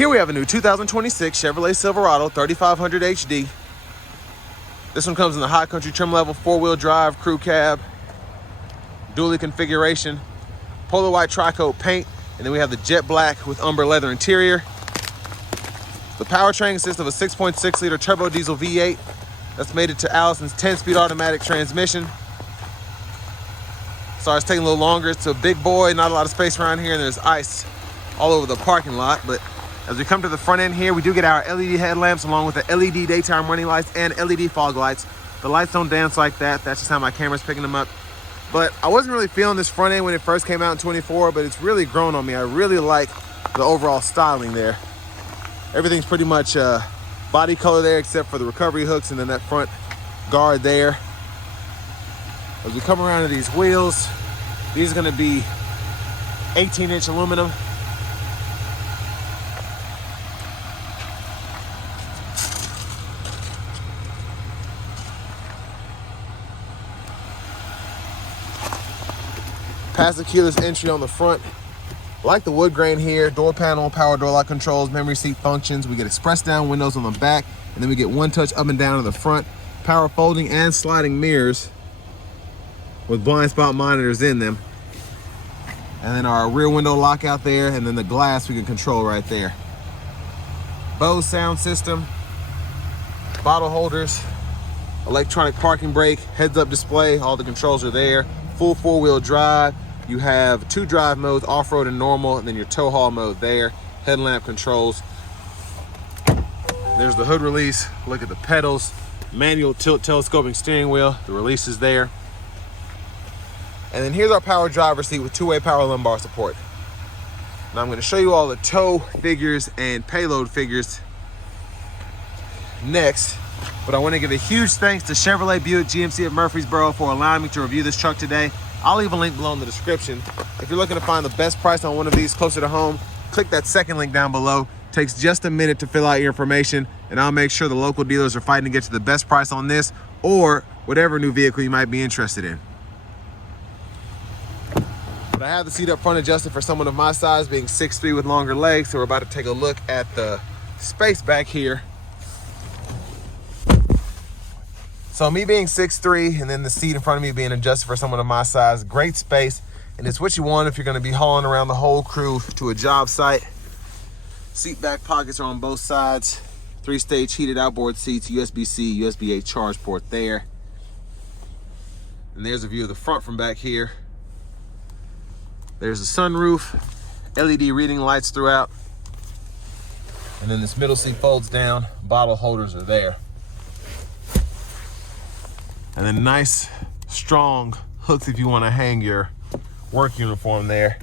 Here we have a new 2026 Chevrolet Silverado 3500 HD. This one comes in the high country trim level, 4-wheel drive, crew cab, dually configuration, polar white tri-coat paint, and then we have the jet black with umber leather interior. The powertrain consists of a 6.6 liter turbo diesel V8 that's made it to Allison's 10-speed automatic transmission. Sorry, it's taking a little longer. It's a big boy, not a lot of space around here, and there's ice all over the parking lot. But as we come to the front end here, we do get our LED headlamps along with the LED daytime running lights and LED fog lights. The lights don't dance like that. That's just how my camera's picking them up. But I wasn't really feeling this front end when it first came out in 24, but it's really grown on me. I really like the overall styling there. Everything's pretty much body color there except for the recovery hooks and then that front guard there. As we come around to these wheels, these are gonna be 18-inch aluminum. Passive keyless entry on the front. I like the wood grain here, door panel, power door lock controls, memory seat functions. We get express down windows on the back, and then we get one touch up and down in the front. Power folding and sliding mirrors with blind spot monitors in them. And then our rear window lockout there, and then the glass we can control right there. Bose sound system, bottle holders, electronic parking brake, heads up display, all the controls are there. Full 4-wheel drive. You have 2 drive modes, off-road and normal, and then your tow haul mode there. Headlamp controls. There's the hood release. Look at the pedals. Manual tilt telescoping steering wheel. The release is there. And then here's our power driver's seat with 2-way power lumbar support. Now I'm going to show you all the tow figures and payload figures next. But I want to give a huge thanks to Chevrolet Buick GMC of Murfreesboro for allowing me to review this truck today. I'll leave a link below in the description. If you're looking to find the best price on one of these closer to home, click that second link down below. It takes just a minute to fill out your information, and I'll make sure the local dealers are fighting to get you the best price on this or whatever new vehicle you might be interested in. But I have the seat up front adjusted for someone of my size, being 6'3" with longer legs, so we're about to take a look at the space back here. So me being 6'3", and then the seat in front of me being adjusted for someone of my size, great space, and it's what you want if you're gonna be hauling around the whole crew to a job site. Seat back pockets are on both sides. 3-stage heated outboard seats, USB-C, USB-A charge port there. And there's a view of the front from back here. There's a sunroof, LED reading lights throughout. And then this middle seat folds down, bottle holders are there. And then nice, strong hooks if you want to hang your work uniform there.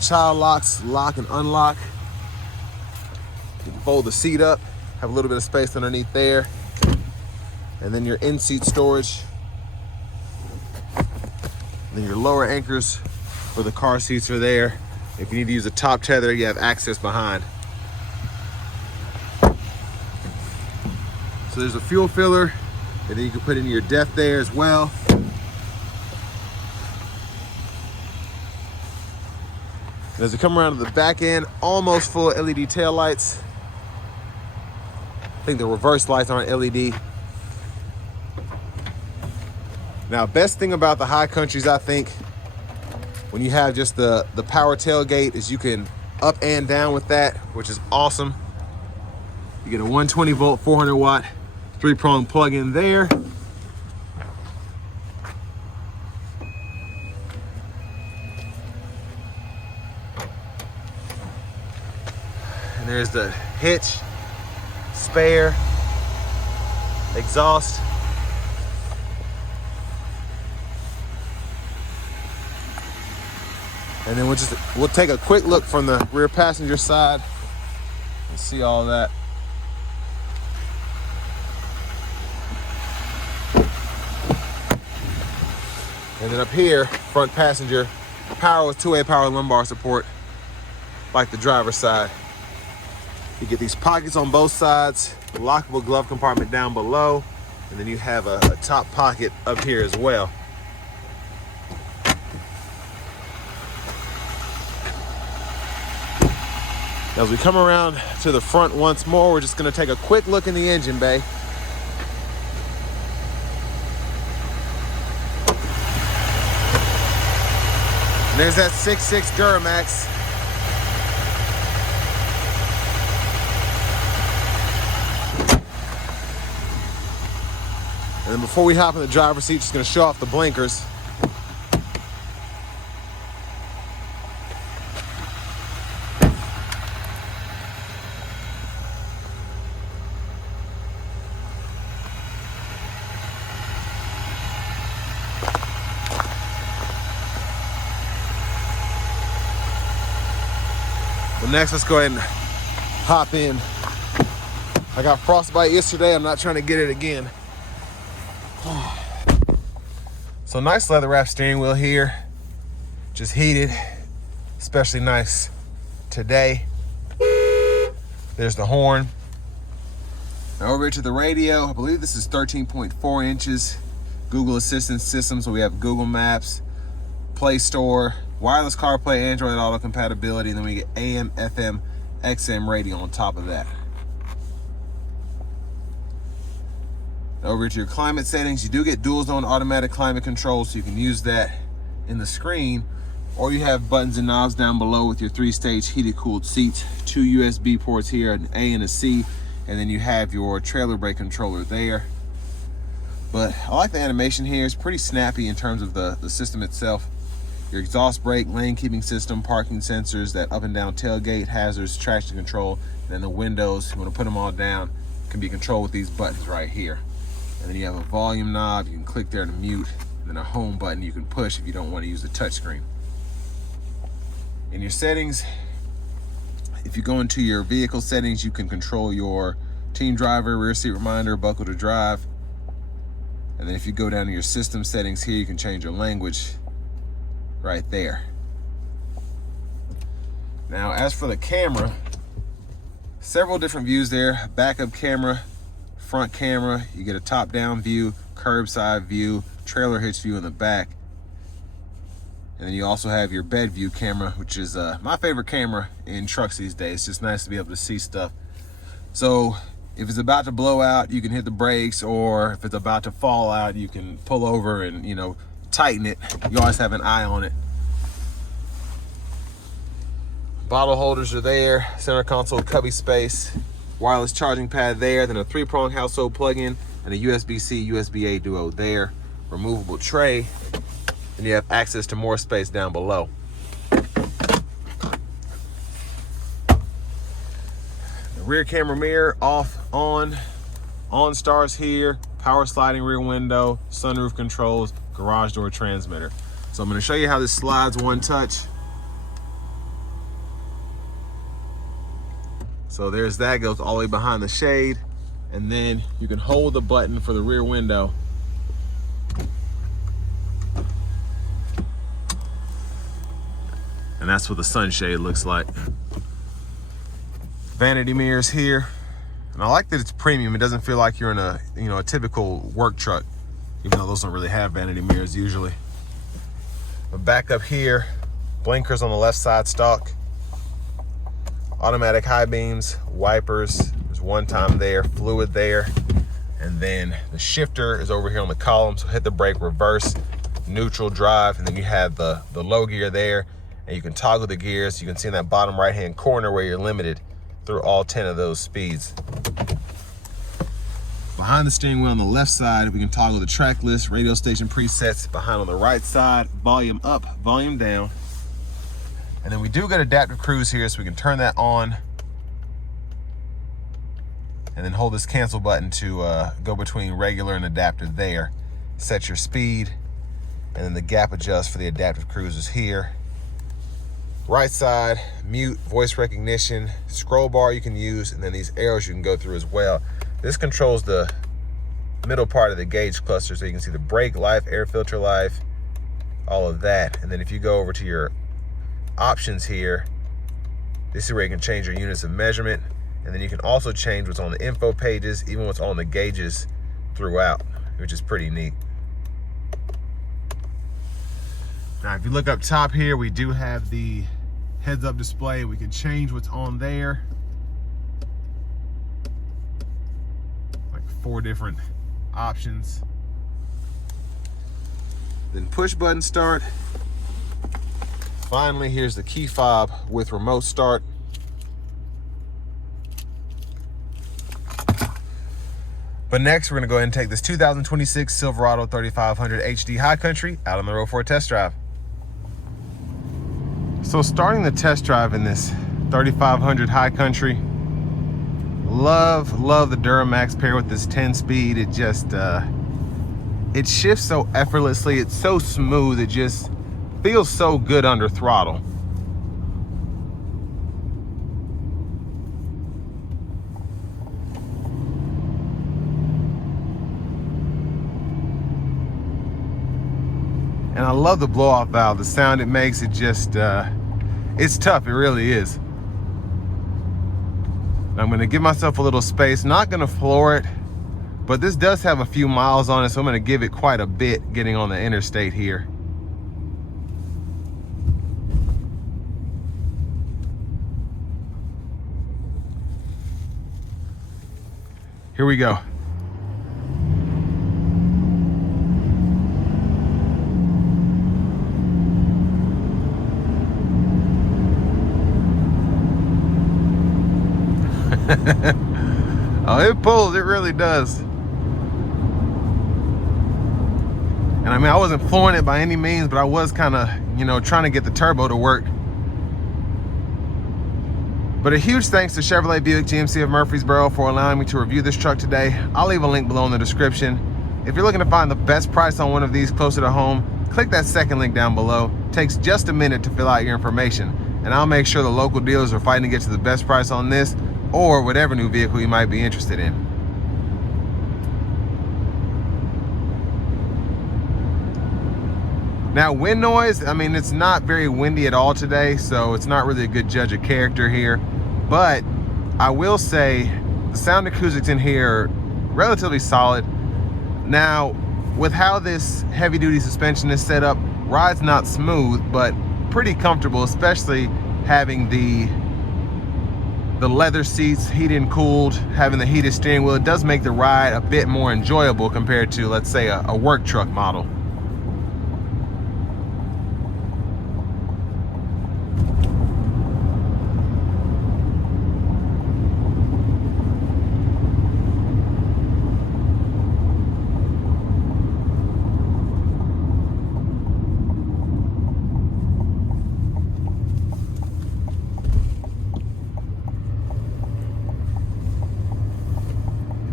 Child locks, lock and unlock. You can fold the seat up, have a little bit of space underneath there. And then your in-seat storage. And then your lower anchors for the car seats are there. If you need to use a top tether, you have access behind. So there's a fuel filler, and then you can put in your depth there as well. As we come around to the back end, almost full LED tail lights. I think the reverse lights aren't LED. Now, best thing about the high countries, I think, when you have just the power tailgate, is you can up and down with that, which is awesome. You get a 120 volt, 400 watt, 3-prong plug in there. And there's the hitch, spare, exhaust. And then we'll take a quick look from the rear passenger side and see all that. And then up here, front passenger, power with 2-way power lumbar support, like the driver's side. You get these pockets on both sides, a lockable glove compartment down below, and then you have a top pocket up here as well. Now, as we come around to the front once more, we're just gonna take a quick look in the engine bay. And there's that 6.6 Duramax. And then before we hop in the driver's seat, just gonna show off the blinkers. Well, next, let's go ahead and hop in. I got frostbite yesterday. I'm not trying to get it again. So nice leather wrap steering wheel here. Just heated, especially nice today. There's the horn. Now over to the radio. I believe this is 13.4 inches. Google Assistant system, so we have Google Maps, Play Store, wireless CarPlay, Android Auto compatibility, and then we get AM, FM, XM radio on top of that. Over to your climate settings, you do get dual zone automatic climate control, so you can use that in the screen, or you have buttons and knobs down below with your 3-stage heated cooled seats, 2 USB ports here, an A and a C, and then you have your trailer brake controller there. But I like the animation here. It's pretty snappy in terms of the system itself. Your exhaust brake, lane keeping system, parking sensors, that up and down tailgate, hazards, traction control, and then the windows, you want to put them all down, can be controlled with these buttons right here. And then you have a volume knob, you can click there to mute, and then a home button you can push if you don't want to use the touchscreen. In your settings, if you go into your vehicle settings, you can control your team driver, rear seat reminder, buckle to drive. And then if you go down to your system settings here, you can change your language right there. Now, as for the camera, several different views there. Backup camera, front camera, you get a top-down view, curbside view, trailer hitch view in the back. And then you also have your bed view camera, which is my favorite camera in trucks these days. It's just nice to be able to see stuff. So if it's about to blow out, you can hit the brakes, or if it's about to fall out, you can pull over and, you know, tighten it. You always have an eye on it. Bottle holders are there, center console cubby space, wireless charging pad there, then a 3-prong household plug-in, and a USB-C, USB-A duo there. Removable tray, and you have access to more space down below. The rear camera mirror off, on stars here, power sliding rear window, sunroof controls, garage door transmitter. So I'm going to show you how this slides one touch. So there's that, goes all the way behind the shade, and then you can hold the button for the rear window. And that's what the sunshade looks like. Vanity mirrors here. And I like that it's premium. It doesn't feel like you're in a, you know, a typical work truck, even though those don't really have vanity mirrors usually. But back up here, blinkers on the left side stock, automatic high beams, wipers, there's one time there, fluid there, and then the shifter is over here on the column, so hit the brake, reverse, neutral, drive, and then you have the low gear there, and you can toggle the gears. You can see in that bottom right hand corner where you're limited through all 10 of those speeds. Behind the steering wheel on the left side, we can toggle the track list, radio station presets. Behind on the right side, volume up, volume down. And then we do get adaptive cruise here, so we can turn that on and then hold this cancel button to go between regular and adaptive there. Set your speed, and then the gap adjust for the adaptive cruise is here. Right side, mute, voice recognition, scroll bar you can use, and then these arrows you can go through as well. This controls the middle part of the gauge cluster, so you can see the brake life, air filter life, all of that. And then if you go over to your options here, this is where you can change your units of measurement, and then you can also change what's on the info pages, even what's on the gauges throughout, which is pretty neat. Now if you look up top here, we do have the heads-up display. We can change what's on there. Like 4 different options. Then push button start. Finally, here's the key fob with remote start. But next, we're gonna go ahead and take this 2026 Silverado 3500 HD High Country out on the road for a test drive. So starting the test drive in this 3500 High Country, love the Duramax paired with this 10-speed. It just, it shifts so effortlessly. It's so smooth. It just feels so good under throttle. And I love the blow-off valve. The sound it makes, it just, it's tough, it really is. I'm gonna give myself a little space, not gonna floor it, but this does have a few miles on it, so I'm gonna give it quite a bit getting on the interstate here. Here we go. Oh, it pulls, it really does. And I mean, I wasn't flooring it by any means, but I was kind of, you know, trying to get the turbo to work. But a huge thanks to Chevrolet Buick GMC of Murfreesboro for allowing me to review this truck today. I'll leave a link below in the description. If you're looking to find the best price on one of these closer to home, click that second link down below. It takes just a minute to fill out your information, and I'll make sure the local dealers are fighting to get to the best price on this or whatever new vehicle you might be interested in. Now, wind noise, I mean, it's not very windy at all today, so it's not really a good judge of character here. But I will say the sound acoustics in here are relatively solid. Now, with how this heavy-duty suspension is set up, ride's not smooth, but pretty comfortable, especially having the leather seats, heated and cooled, having the heated steering wheel. It does make the ride a bit more enjoyable compared to, let's say, a work truck model.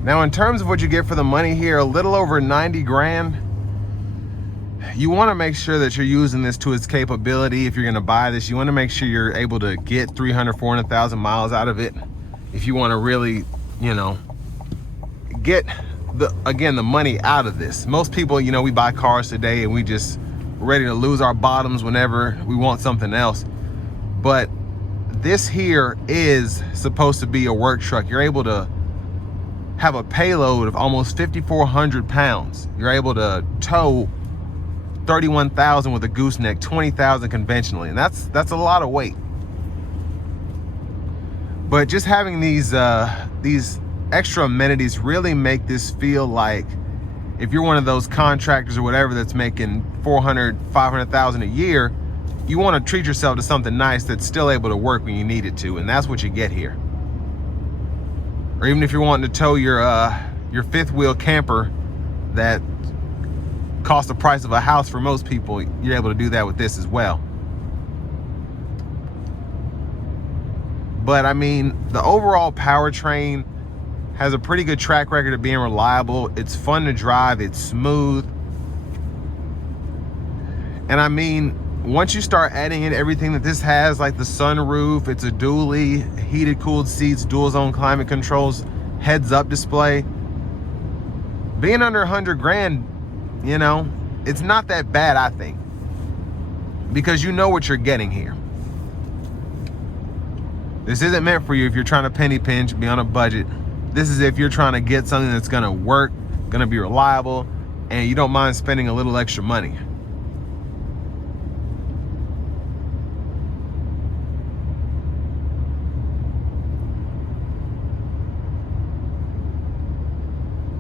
Now, in terms of what you get for the money here, a little over 90 grand. You want to make sure that you're using this to its capability. If you're going to buy this, you want to make sure you're able to get 300, 400,000 miles out of it. If you want to really, you know, get the money out of this. Most people, you know, we buy cars today and we just ready to lose our bottoms whenever we want something else. But this here is supposed to be a work truck. You're able to have a payload of almost 5,400 pounds. You're able to tow 31,000 with a gooseneck, 20,000 conventionally, and that's a lot of weight. But just having these extra amenities really make this feel like if you're one of those contractors or whatever that's making 400, 500,000 a year, you want to treat yourself to something nice that's still able to work when you need it to, and that's what you get here. Or even if you're wanting to tow your fifth wheel camper that costs the price of a house for most people, you're able to do that with this as well. But I mean, the overall powertrain has a pretty good track record of being reliable. It's fun to drive, it's smooth. And I mean, once you start adding in everything that this has, like the sunroof, it's a dually, heated, cooled seats, dual zone climate controls, heads up display. Being under 100 grand, you know, it's not that bad, I think, because you know what you're getting here. This isn't meant for you if you're trying to penny pinch, be on a budget. This is if you're trying to get something that's gonna work, gonna be reliable, and you don't mind spending a little extra money.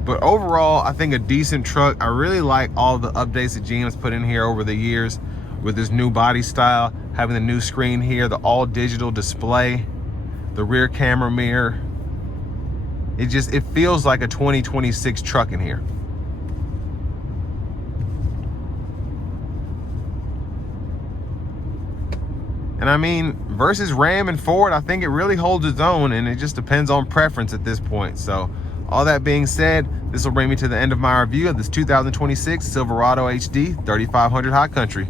But overall, I think a decent truck. I really like all the updates that GM's put in here over the years with this new body style, having the new screen here, the all digital display, the rear camera mirror. It feels like a 2026 truck in here. And I mean, versus Ram and Ford, I think it really holds its own, and it just depends on preference at this point. So all that being said, this will bring me to the end of my review of this 2026 Silverado HD 3500 Hot Country.